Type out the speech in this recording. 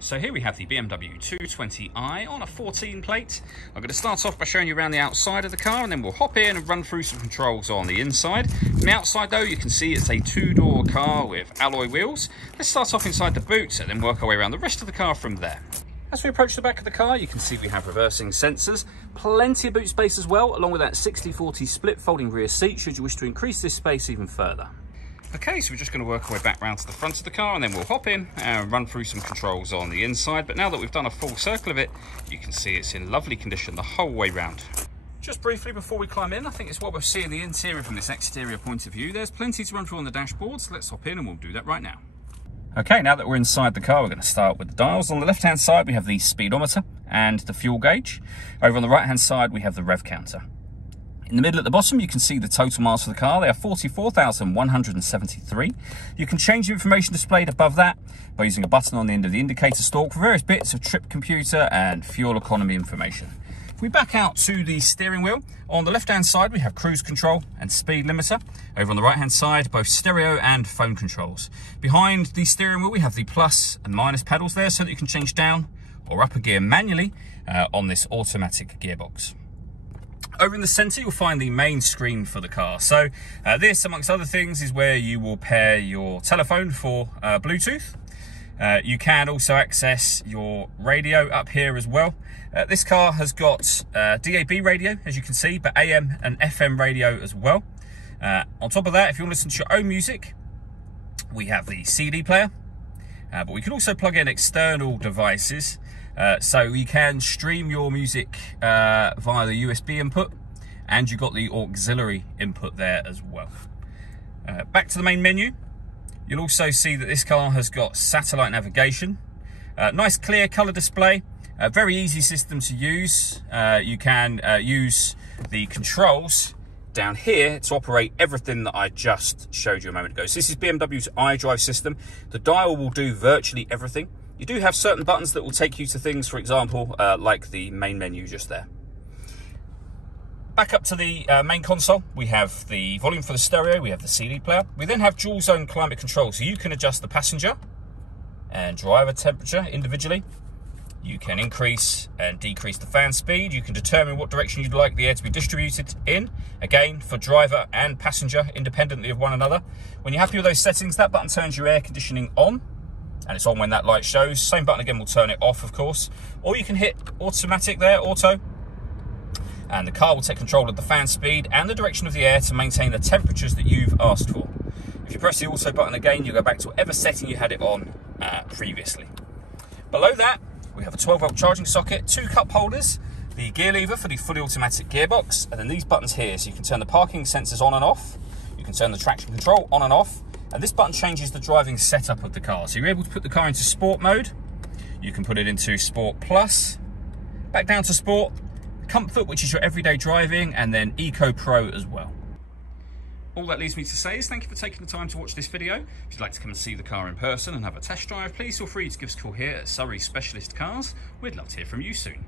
So here we have the BMW 220i on a 14 plate. I'm going to start off by showing you around the outside of the car, and then we'll hop in and run through some controls on the inside. From the outside though, you can see it's a two-door car with alloy wheels. Let's start off inside the boot and then work our way around the rest of the car from there. As we approach the back of the car, you can see we have reversing sensors, plenty of boot space as well, along with that 60/40 split folding rear seat should you wish to increase this space even further. Okay, so we're just going to work our way back round to the front of the car, and then we'll hop in and run through some controls on the inside. But now that we've done a full circle of it, you can see it's in lovely condition the whole way round. Just briefly before we climb in, I think it's what we're seeing the interior from this exterior point of view. There's plenty to run through on the dashboard, so let's hop in and we'll do that right now. Okay, now that we're inside the car, we're going to start with the dials. On the left-hand side, we have the speedometer and the fuel gauge. Over on the right-hand side, we have the rev counter. In the middle at the bottom, you can see the total miles for the car. They are 44,173. You can change the information displayed above that by using a button on the end of the indicator stalk for various bits of trip computer and fuel economy information. If we back out to the steering wheel, on the left-hand side, we have cruise control and speed limiter. Over on the right-hand side, both stereo and phone controls. Behind the steering wheel, we have the plus and minus pedals there so that you can change down or up a gear manually on this automatic gearbox. Over in the center, you'll find the main screen for the car. So this, amongst other things, is where you will pair your telephone for Bluetooth. You can also access your radio up here as well. This car has got DAB radio, as you can see, but AM and FM radio as well. On top of that, if you want to listen to your own music, we have the CD player, but we can also plug in external devices. So you can stream your music via the USB input, and you've got the auxiliary input there as well. Back to the main menu, you'll also see that this car has got satellite navigation. Nice clear colour display, very easy system to use. You can use the controls down here to operate everything that I just showed you a moment ago. So this is BMW's iDrive system. The dial will do virtually everything. You do have certain buttons that will take you to things, for example, like the main menu just there. Back up to the main console, we have the volume for the stereo, we have the CD player. We then have dual zone climate control, so you can adjust the passenger and driver temperature individually. You can increase and decrease the fan speed. You can determine what direction you'd like the air to be distributed in, again, for driver and passenger independently of one another. When you're happy with those settings, that button turns your air conditioning on, and it's on when that light shows. Same button again will turn it off, of course. Or you can hit automatic there, auto, and the car will take control of the fan speed and the direction of the air to maintain the temperatures that you've asked for. If you press the auto button again, you go back to whatever setting you had it on previously. Below that, we have a 12-volt charging socket, two cup holders, the gear lever for the fully automatic gearbox, and then these buttons here, so you can turn the parking sensors on and off, you can turn the traction control on and off, and this button changes the driving setup of the car. So you're able to put the car into sport mode, you can put it into sport plus, back down to sport, comfort, which is your everyday driving, and then eco pro as well. All that leaves me to say is thank you for taking the time to watch this video. If you'd like to come and see the car in person and have a test drive, please feel free to give us a call here at Surrey Specialist Cars. We'd love to hear from you soon.